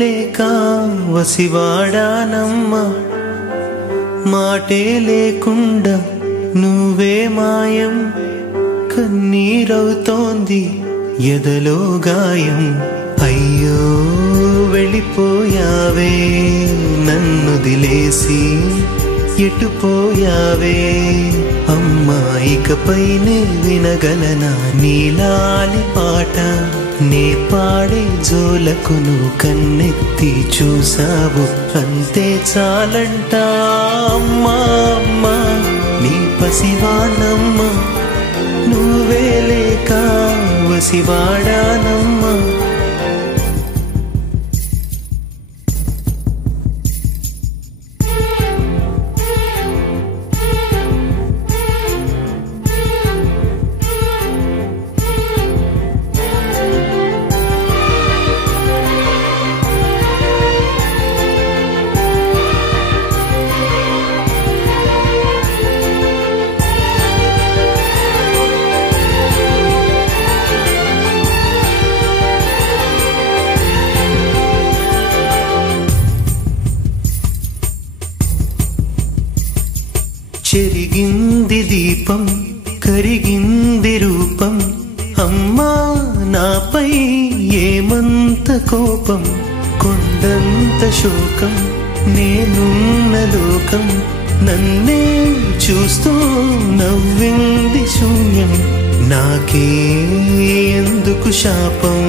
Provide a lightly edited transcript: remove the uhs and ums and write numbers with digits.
లేక వసివాడానమ్మా మాటే లేకుండా నువ్వే మాయం కన్నీరవుతోంది ఎదలో గాయం అయ్యో వెళ్ళిపోయావే నన్నుదిలేసి ఎటుపోయావే అమ్మా ఇకపైనే వినగలనా నీలాలి పాట నే పాడే జోలకు నువ్వు కన్నెత్తి చూసావు అంతే చాలంట అమ్మా అమ్మా నీ పసివానమ్మా నువ్వే లేక వసివాడానమ్మా చెరిగింది దీపం కరిగింది రూపం అమ్మా నాపై ఏమంత కోపం కొండంత శోకం నేనున్న లోకం నన్నే చూస్తూ నవ్వింది శూన్యం నాకే ఎందుకు శాపం